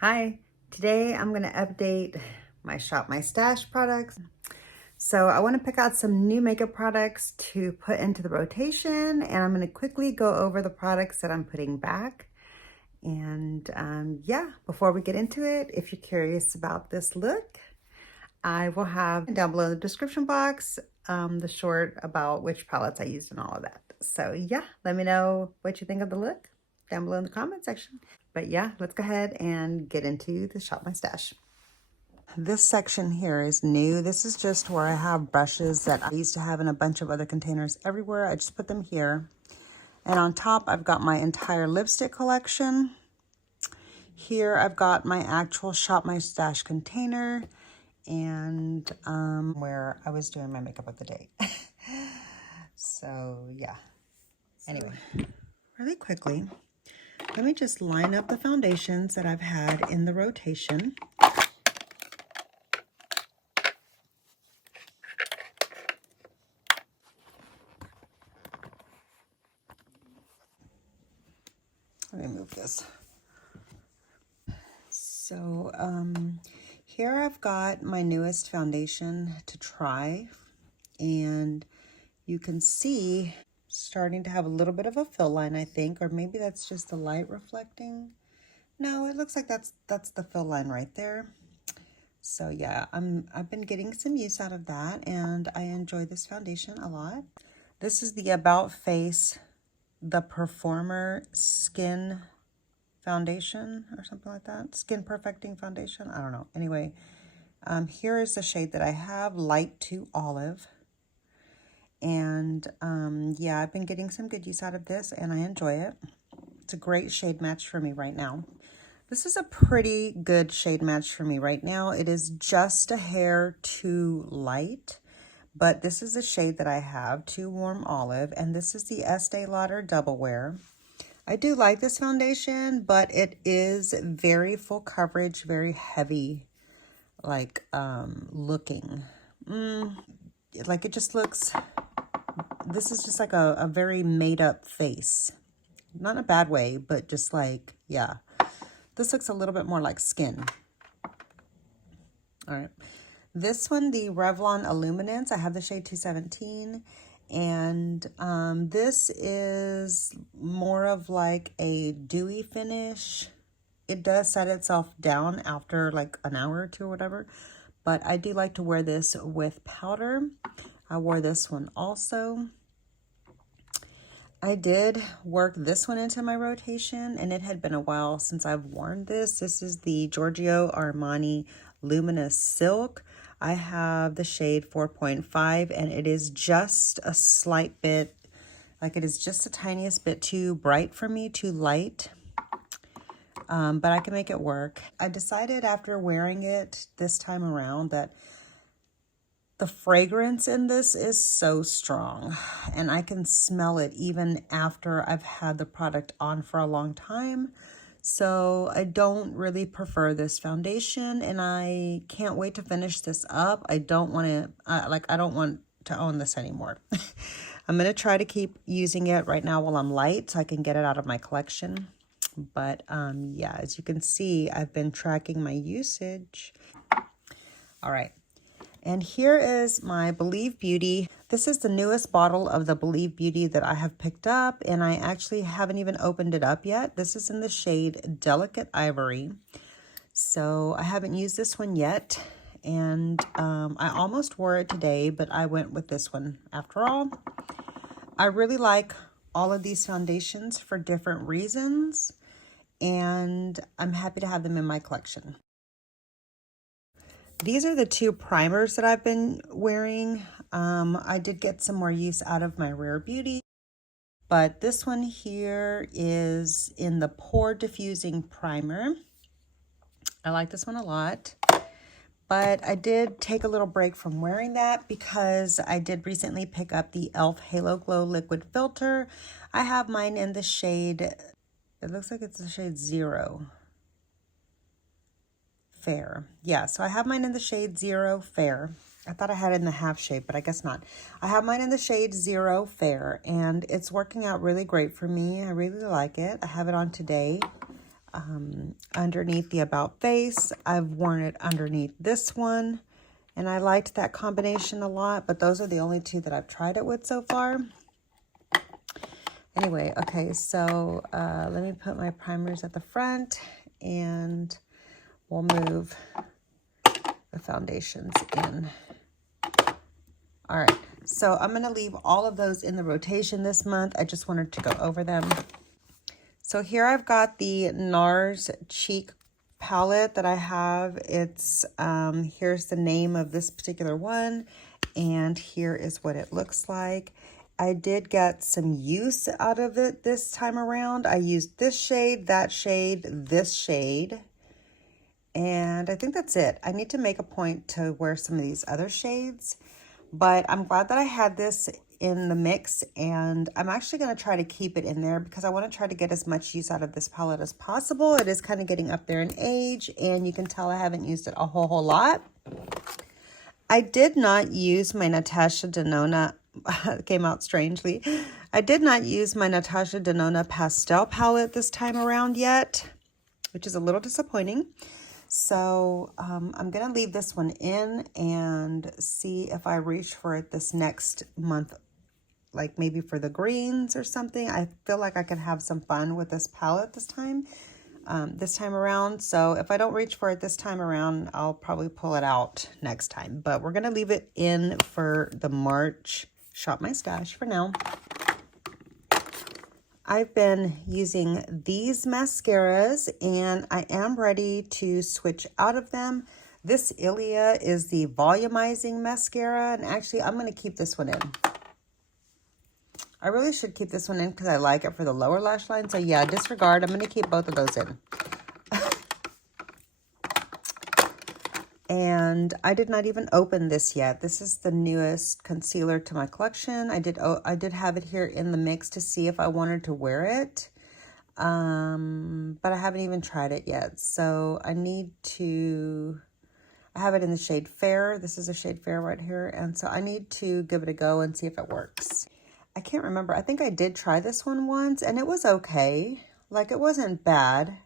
Hi, today I'm going to update my Shop My Stash products. So I want to pick out some new makeup products to put into the rotation, and I'm going to quickly go over the products that I'm putting back. And yeah, before we get into it, if you're curious about this look, I will have down below in the description box the short about which palettes I used and all of that. So yeah, let me know what you think of the look down below in the comment section. But yeah, let's go ahead and get into the Shop My Stash. This section here is new. This is just where I have brushes that I used to have in a bunch of other containers everywhere. I just put them here. And on top, I've got my entire lipstick collection. Here, I've got my actual Shop My Stash container and where I was doing my makeup of the day. So, yeah. Anyway, really quickly, let me just line up the foundations that I've had in the rotation. Let me move this. So here I've got my newest foundation to try, and you can see starting to have a little bit of a fill line, I think, or maybe that's just the light reflecting. No, it looks like that's the fill line right there. So yeah, I've been getting some use out of that, and I enjoy this foundation a lot. This is the About Face, the Performer Skin Foundation or something like that. Skin Perfecting Foundation. I don't know. Anyway, here is the shade that I have, Light to Olive. And yeah, I've been getting some good use out of this, and I enjoy it. It's a great shade match for me right now. This is a pretty good shade match for me right now. It is just a hair too light, but this is the shade that I have, Too Warm Olive, and this is the Estee Lauder Double Wear. I do like this foundation, but it is very full coverage, very heavy, like looking. Like it just looks, this is just like a very made up face. Not in a bad way, but just like, yeah. This looks a little bit more like skin. All right. This one, the Revlon Illuminance, I have the shade 217. And this is more of like a dewy finish. It does set itself down after like an hour or two or whatever. But I do like to wear this with powder. I wore this one also. I did work this one into my rotation, and it had been a while since I've worn this. This is the Giorgio Armani Luminous Silk. I have the shade 4.5, and it is just a slight bit, like it is just the tiniest bit too bright for me, too light. But I can make it work. I decided after wearing it this time around that the fragrance in this is so strong, and I can smell it even after I've had the product on for a long time. So I don't really prefer this foundation, and I can't wait to finish this up. I don't want to, I don't want to own this anymore. I'm going to try to keep using it right now while I'm light so I can get it out of my collection. But yeah, as you can see, I've been tracking my usage. All right. And here is my Believe Beauty. This is the newest bottle of the Believe Beauty that I have picked up, and I actually haven't even opened it up yet. This is in the shade Delicate Ivory. So I haven't used this one yet, and I almost wore it today, but I went with this one after all. I really like all of these foundations for different reasons, and I'm happy to have them in my collection. These are the two primers that I've been wearing. I did get some more use out of my Rare Beauty, but this one here is in the Pore Diffusing Primer. I like this one a lot, but I did take a little break from wearing that because I did recently pick up the e.l.f. Halo Glow Liquid Filter. I have mine in the shade, it looks like it's the shade 0. Fair. Yeah, so I have mine in the shade 0 Fair. I thought I had it in the half shade, but I guess not. I have mine in the shade 0 Fair, and it's working out really great for me. I really like it. I have it on today. underneath the About Face. I've worn it underneath this one, and I liked that combination a lot, but those are the only two that I've tried it with so far. Anyway, okay, so let me put my primers at the front, and we'll move the foundations in. All right, so I'm going to leave all of those in the rotation this month. I just wanted to go over them. So here I've got the Nars Cheek palette that I have. It's, here's the name of this particular one, and here is what it looks like. I did get some use out of it this time around. I used this shade, that shade, this shade, and I think that's it. I need to make a point to wear some of these other shades, but I'm glad that I had this in the mix, and I'm actually going to try to keep it in there because I want to try to get as much use out of this palette as possible. It is kind of getting up there in age, and you can tell I haven't used it a whole lot. I did not use my Natasha Denona, it came out strangely. I did not use my Natasha Denona pastel palette this time around yet, which is a little disappointing. So I'm going to leave this one in and see if I reach for it this next month, like maybe for the greens or something. I feel like I could have some fun with this palette this time around. So if I don't reach for it this time around, I'll probably pull it out next time. But we're going to leave it in for the March Shop My Stash for now. I've been using these mascaras, and I am ready to switch out of them. This Ilia is the volumizing mascara, and actually I'm going to keep this one in. I really should keep this one in because I like it for the lower lash line. So yeah, disregard. I'm going to keep both of those in. And I did not even open this yet. This is the newest concealer to my collection. I did have it here in the mix to see if I wanted to wear it. But I haven't even tried it yet. So I have it in the shade Fair. This is a shade Fair right here. And so I need to give it a go and see if it works. I can't remember. I think I did try this one once and it was okay. Like, it wasn't bad.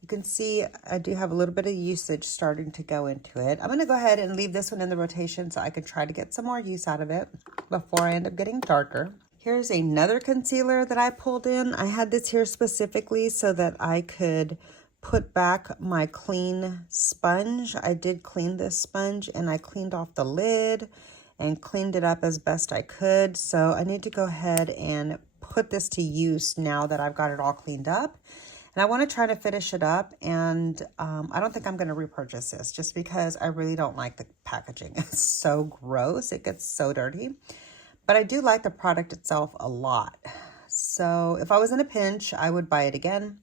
You can see I do have a little bit of usage starting to go into it. I'm going to go ahead and leave this one in the rotation so I can try to get some more use out of it before I end up getting darker. Here's another concealer that I pulled in. I had this here specifically so that I could put back my clean sponge. I did clean this sponge and I cleaned off the lid and cleaned it up as best I could. So I need to go ahead and put this to use now that I've got it all cleaned up. And I want to try to finish it up, and I don't think I'm going to repurchase this just because I really don't like the packaging. It's so gross. It gets so dirty. But I do like the product itself a lot. So if I was in a pinch, I would buy it again.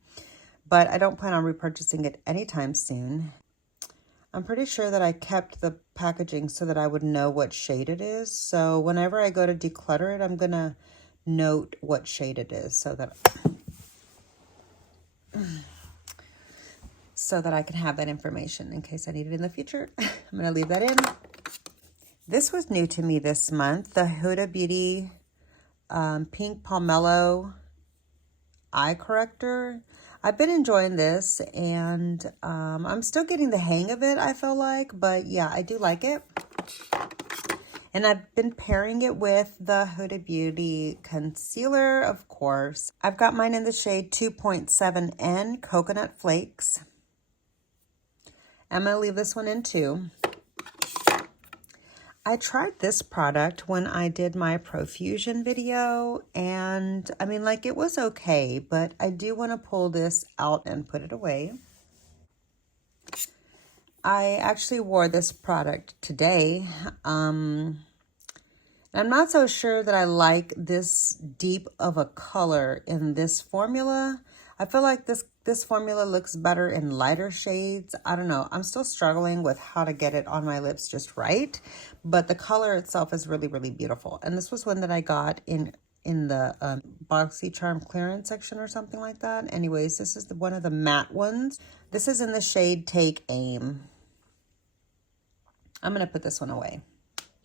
But I don't plan on repurchasing it anytime soon. I'm pretty sure that I kept the packaging so that I would know what shade it is. So whenever I go to declutter it, I'm going to note what shade it is so that I can have that information in case I need it in the future. I'm going to leave that in. This was new to me this month, the Huda Beauty Pink Pomelo Eye Corrector. I've been enjoying this, and I'm still getting the hang of it, I feel like. But yeah, I do like it. And I've been pairing it with the Huda Beauty concealer, of course. I've got mine in the shade 2.7N Coconut Flakes. I'm going to leave this one in too. I tried this product when I did my Profusion video, and I mean, like, it was okay, but I do want to pull this out and put it away. I actually wore this product today. I'm not so sure that I like this deep of a color in this formula. I feel like this formula looks better in lighter shades. I don't know. I'm still struggling with how to get it on my lips just right. But the color itself is really, really beautiful. And this was one that I got in the BoxyCharm clearance section or something like that. Anyways, this is one of the matte ones. This is in the shade Take Aim. I'm going to put this one away.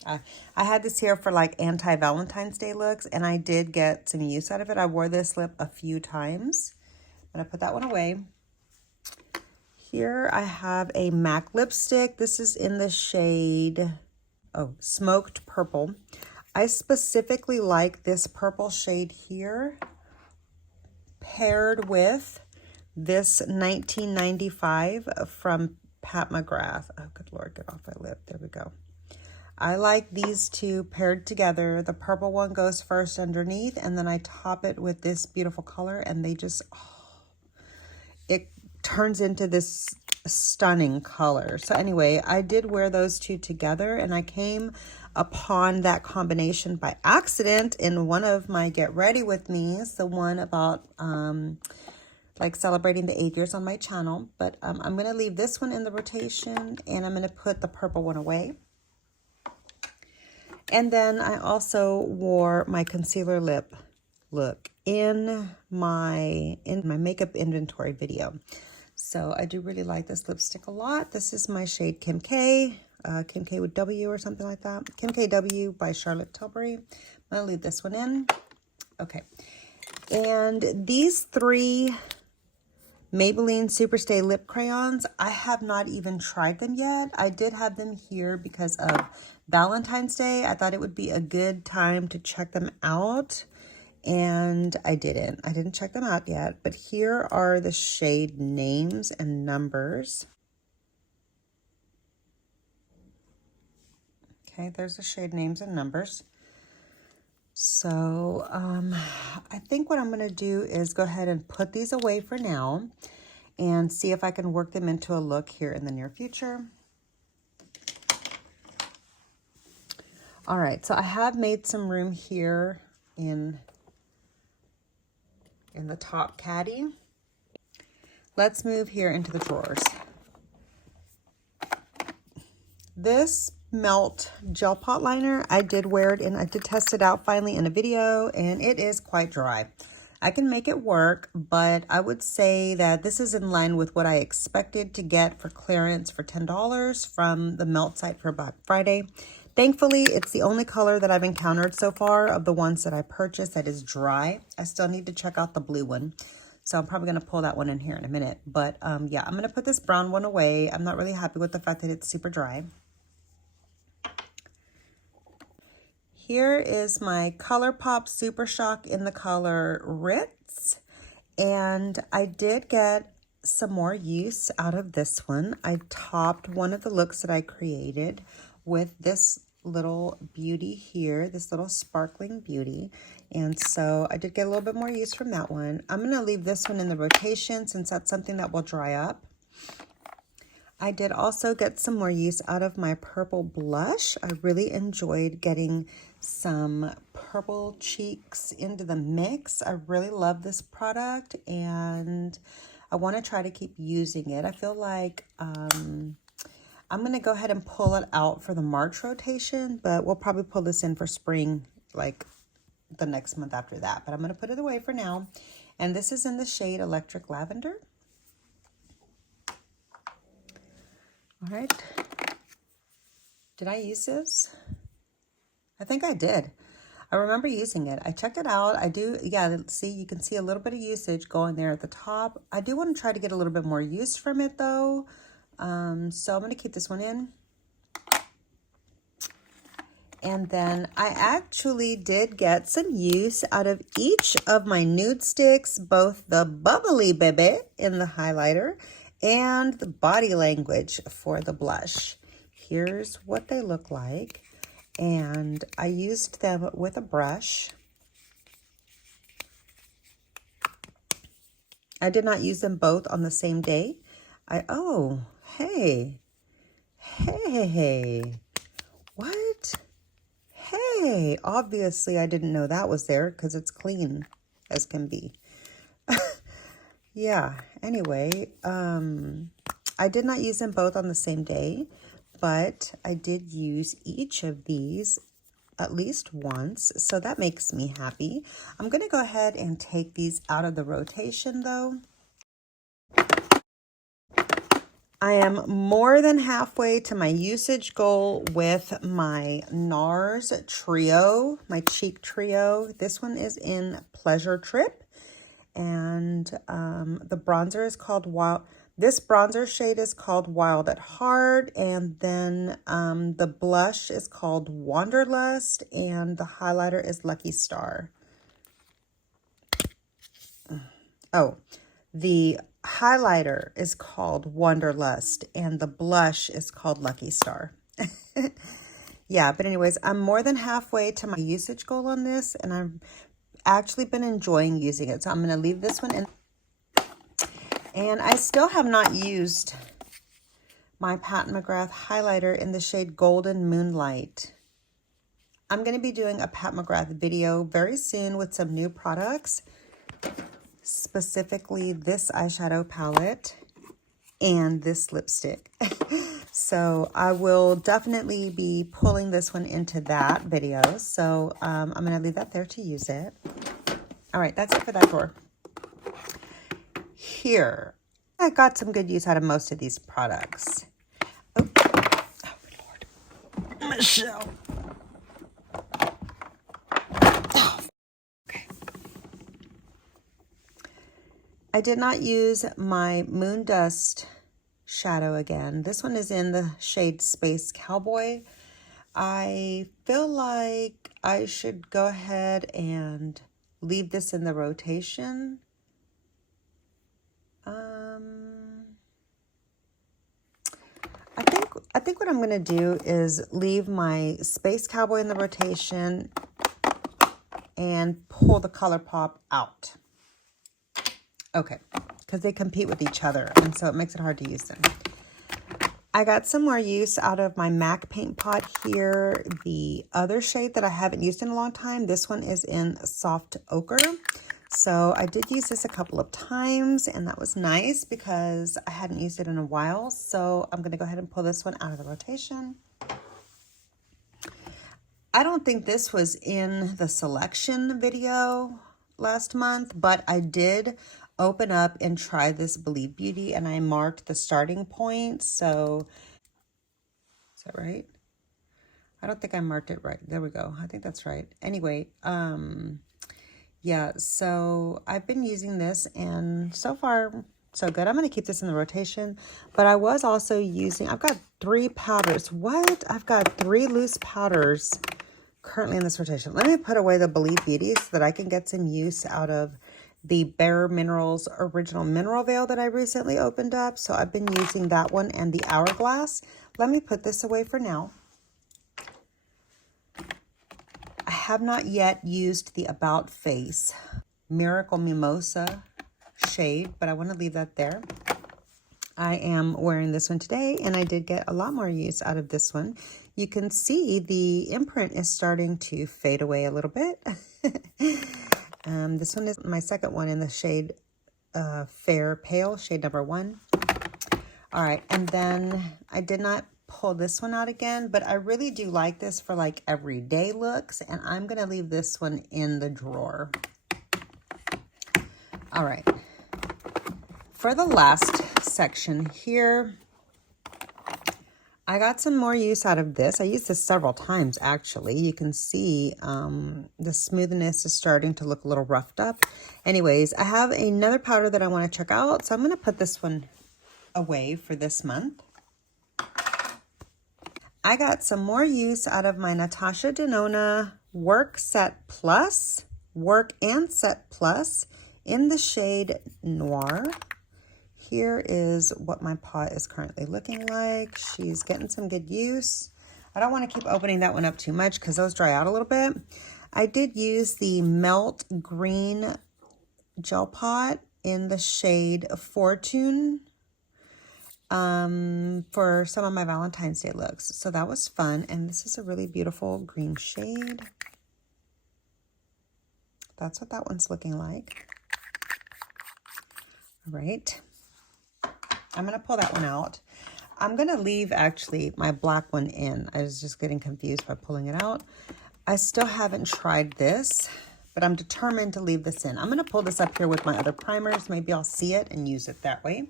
I had this here for like anti-Valentine's Day looks, and I did get some use out of it. I wore this lip a few times. I'm going to put that one away. Here I have a MAC lipstick. This is in the shade, Smoked Purple. I specifically like this purple shade here paired with this 1995 from Pat McGrath. Oh, good Lord, get off my lip. There we go. I like these two paired together. The purple one goes first underneath, and then I top it with this beautiful color, and they just, it turns into this stunning color. So anyway, I did wear those two together, and I came upon that combination by accident in one of my Get Ready With Me's, the one about like celebrating the 8 years on my channel. But I'm going to leave this one in the rotation, and I'm going to put the purple one away. And then I also wore my concealer lip look in my makeup inventory video. So I do really like this lipstick a lot. This is my shade Kim K, Kim K with W or something like that. Kim KW by Charlotte Tilbury. I'm going to leave this one in. Okay. And these three Maybelline Superstay lip crayons, I have not even tried them yet. I did have them here because of Valentine's Day. I thought it would be a good time to check them out, and I didn't. I didn't check them out yet, but here are the shade names and numbers. Okay, there's the shade names and numbers. So I think what I'm going to do is go ahead and put these away for now and see if I can work them into a look here in the near future. All right, so I have made some room here in the top caddy. Let's move here into the drawers. This Melt gel pot liner, I did wear it and I did test it out finally in a video, and it is quite dry. I can make it work, but I would say that this is in line with what I expected to get for clearance for $10 from the Melt site for Black Friday. Thankfully, it's the only color that I've encountered so far of the ones that I purchased that is dry. I still need to check out the blue one, so I'm probably going to pull that one in here in a minute. But yeah, I'm going to put this brown one away. I'm not really happy with the fact that it's super dry. Here is my ColourPop Super Shock in the color Ritz, and I did get some more use out of this one. I topped one of the looks that I created with this little beauty here, this little sparkling beauty, and so I did get a little bit more use from that one. I'm going to leave this one in the rotation since that's something that will dry up. I did also get some more use out of my purple blush. I really enjoyed getting some purple cheeks into the mix. I really love this product, and I want to try to keep using it. I feel like I'm going to go ahead and pull it out for the March rotation, but we'll probably pull this in for spring, like the next month after that. But I'm going to put it away for now. And this is in the shade Electric Lavender. All right. Did I use this? I think I did. I remember using it. I checked it out. I do, yeah, see, you can see a little bit of usage going there at the top. I do want to try to get a little bit more use from it though. So I'm going to keep this one in. And then I actually did get some use out of each of my nude sticks, both the Bubbly Baby in the highlighter and the Body Language for the blush. Here's what they look like. And I used them with a brush. I did not use them both on the same day. Oh, hey, what? Hey, obviously I didn't know that was there because it's clean as can be. Yeah, anyway, I did not use them both on the same day, but I did use each of these at least once, so that makes me happy. I'm going to go ahead and take these out of the rotation though. I am more than halfway to my usage goal with my Nars trio, my cheek trio. This one is in Pleasure Trip, and the bronzer is called This bronzer shade is called Wild at Heart, and then the blush is called Wanderlust, and the highlighter is Lucky Star. Oh, the highlighter is called Wanderlust, and the blush is called Lucky Star. Yeah, but anyways, I'm more than halfway to my usage goal on this, and I've actually been enjoying using it. So I'm going to leave this one in. And I still have not used my Pat McGrath highlighter in the shade Golden Moonlight. I'm going to be doing a Pat McGrath video very soon with some new products, specifically this eyeshadow palette and this lipstick. So I will definitely be pulling this one into that video. So I'm going to leave that there to use it. All right, that's it for that drawer. Here, I got some good use out of most of these products. Oh, Lord. Michelle. Oh, okay. I did not use my Moon Dust shadow again. This one is in the shade Space Cowboy. I feel like I should go ahead and leave this in the rotation. I think what I'm going to do is leave my Space Cowboy in the rotation and pull the ColourPop out. Okay, because they compete with each other, and so it makes it hard to use them. I got some more use out of my MAC paint pot here. The other shade that I haven't used in a long time, this one is in Soft Ochre. So I did use this a couple of times, and that was nice because I hadn't used it in a while. So I'm going to go ahead and pull this one out of the rotation. I don't think this was in the selection video last month, but I did open up and try this Believe Beauty, and I marked the starting point. So is that right? I don't think I marked it right. There we go. I think that's right. Anyway, yeah, so I've been using this, and so far so good. I'm going to keep this in the rotation, but I was also using, I've got 3 powders. What? I've got 3 loose powders currently in this rotation. Let me put away the Believe Beauty so that I can get some use out of the Bare Minerals Original Mineral Veil that I recently opened up. So I've been using that one and the Hourglass. Let me put this away for now. I have not yet used the About Face Miracle Mimosa shade, but I want to leave that there. I am wearing this one today, and I did get a lot more use out of this one. You can see the imprint is starting to fade away a little bit. This one is my second one in the shade Fair Pale, shade number 1. All right, and then I did not pull this one out again, but I really do like this for like everyday looks, and I'm going to leave this one in the drawer. All right. For the last section here, I got some more use out of this. I used this several times, actually. You can see the smoothness is starting to look a little roughed up. Anyways, I have another powder that I want to check out, so I'm going to put this one away for this month. I got some more use out of my Natasha Denona Work Set Plus, Work and Set Plus in the shade Noir. Here is what my pot is currently looking like. She's getting some good use. I don't want to keep opening that one up too much because those dry out a little bit. I did use the Melt Green Gel Pot in the shade Fortune for some of my Valentine's Day looks. So that was fun. And this is a really beautiful green shade. That's what that one's looking like. All right. I'm going to pull that one out. I'm going to leave, actually, my black one in. I was just getting confused by pulling it out. I still haven't tried this, but I'm determined to leave this in. I'm going to pull this up here with my other primers. Maybe I'll see it and use it that way.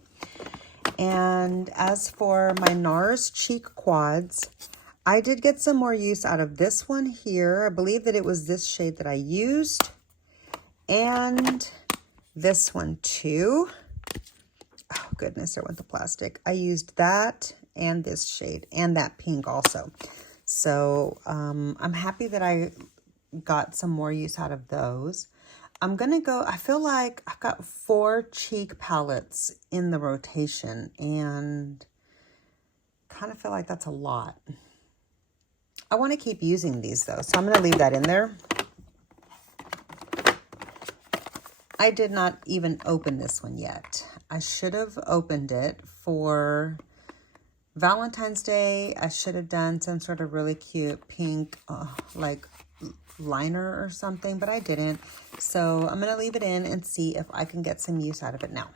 And as for my Nars Cheek Quads, I did get some more use out of this one here. I believe that it was this shade that I used. And this one too. oh goodness, I went the plastic. I used that and this shade and that pink also. So I'm happy that I got some more use out of those. I'm going to go, I feel like I've got 4 cheek palettes in the rotation and kind of feel like that's a lot. I want to keep using these though, so I'm going to leave that in there. I did not even open this one yet. I should have opened it for Valentine's Day. I should have done some sort of really cute pink, like liner or something, but I didn't. So I'm going to leave it in and see if I can get some use out of it now.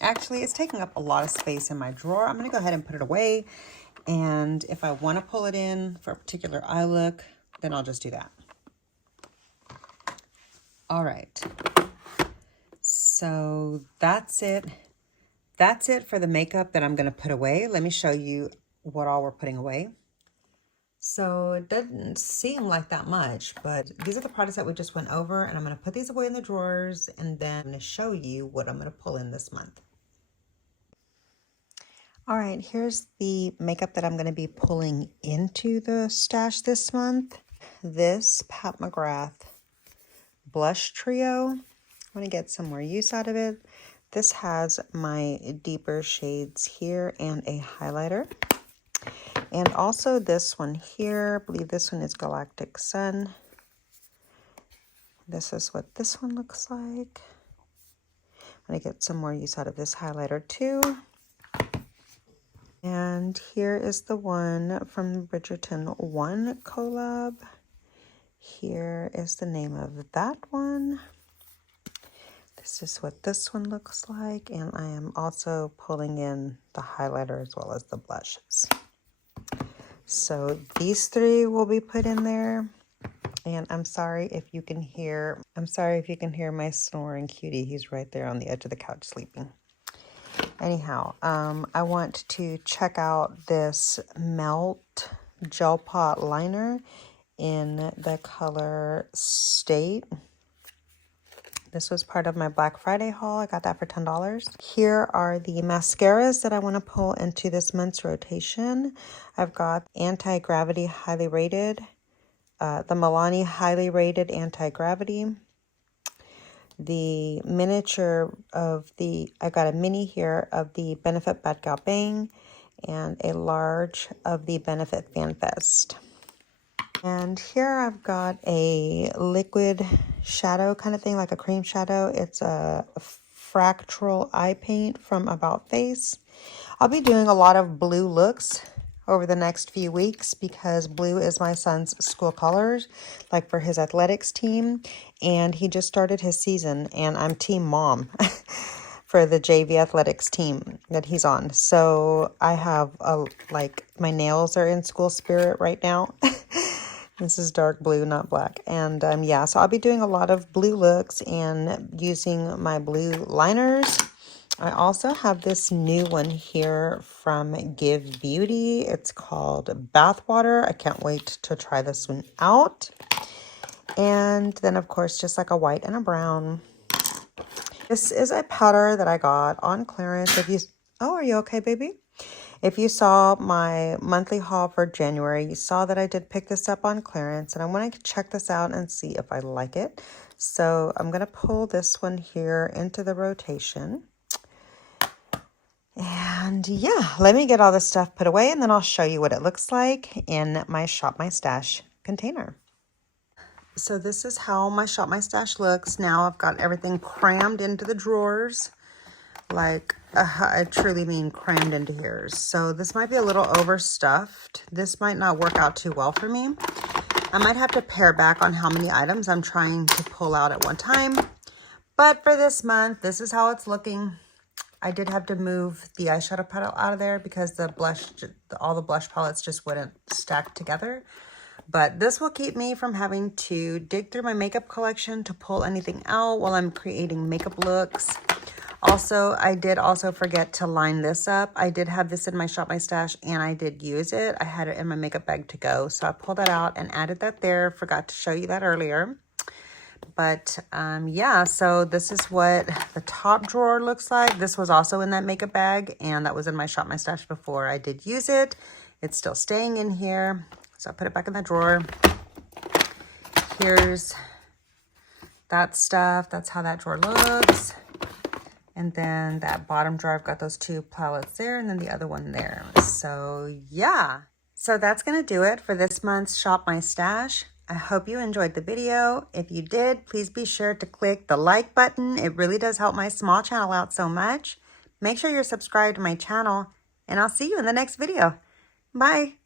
Actually, it's taking up a lot of space in my drawer. I'm going to go ahead and put it away. And if I want to pull it in for a particular eye look, then I'll just do that. All right. So that's it. That's it for the makeup that I'm going to put away. Let me show you what all we're putting away. So it doesn't seem like that much, but these are the products that we just went over, and I'm going to put these away in the drawers, and then I'm going to show you what I'm going to pull in this month. All right, here's the makeup that I'm going to be pulling into the stash this month. This Pat McGrath blush trio. I'm going to get some more use out of it. This has my deeper shades here and a highlighter. And also this one here, I believe this one is Galactic Sun. This is what this one looks like. I'm going to get some more use out of this highlighter too. And here is the one from Bridgerton 1 collab. Here is the name of that one. This is what this one looks like, and I am also pulling in the highlighter as well as the blushes. So these 3 will be put in there, and I'm sorry if you can hear my snoring cutie. He's right there on the edge of the couch sleeping. Anyhow, I want to check out this Melt Gel Pot Liner in the color State. This was part of my Black Friday haul. I got that for $10. Here are the mascaras that I want to pull into this month's rotation. I've got Anti-Gravity Highly Rated, the Milani Highly Rated Anti-Gravity, the miniature of I got a mini here of the Benefit Bad Gal Bang, and a large of the Benefit Fan Fest. And here I've got a liquid shadow kind of thing, like a cream shadow. It's a fractal eye paint from About Face. I'll be doing a lot of blue looks over the next few weeks because blue is my son's school colors, like for his athletics team. And he just started his season, and I'm team mom for the JV athletics team that he's on. So I have my nails are in school spirit right now. This is dark blue, not black. And yeah, so I'll be doing a lot of blue looks and using my blue liners. I also have this new one here from Give Beauty. It's called Bathwater. I can't wait to try this one out. And then, of course, just like a white and a brown. This is a powder that I got on clearance. Oh, are you okay, baby? If you saw my monthly haul for January, you saw that I did pick this up on clearance, and I want to check this out and see if I like it. So I'm going to pull this one here into the rotation. And yeah, let me get all this stuff put away, and then I'll show you what it looks like in my Shop My Stash container. So this is how my Shop My Stash looks. Now I've got everything crammed into the drawers. Like, I truly mean crammed into here. So this might be a little overstuffed. This might not work out too well for me. I might have to pare back on how many items I'm trying to pull out at one time. But for this month, this is how it's looking. I did have to move the eyeshadow palette out of there because all the blush palettes just wouldn't stack together. But this will keep me from having to dig through my makeup collection to pull anything out while I'm creating makeup looks. Also, I did also forget to line this up. I did have this in my Shop My Stash, and I did use it. I had it in my makeup bag to go, so I pulled that out and added that there. Forgot to show you that earlier. But yeah, so this is what the top drawer looks like. This was also in that makeup bag, and that was in my Shop My Stash before I did use it. It's still staying in here, so I put it back in the drawer. Here's that stuff. That's how that drawer looks. And then that bottom drawer, I've got those two palettes there, and then the other one there. So yeah, so that's gonna do it for this month's Shop My Stash. I hope you enjoyed the video. If you did, please be sure to click the like button. It really does help my small channel out so much. Make sure you're subscribed to my channel, and I'll see you in the next video. Bye.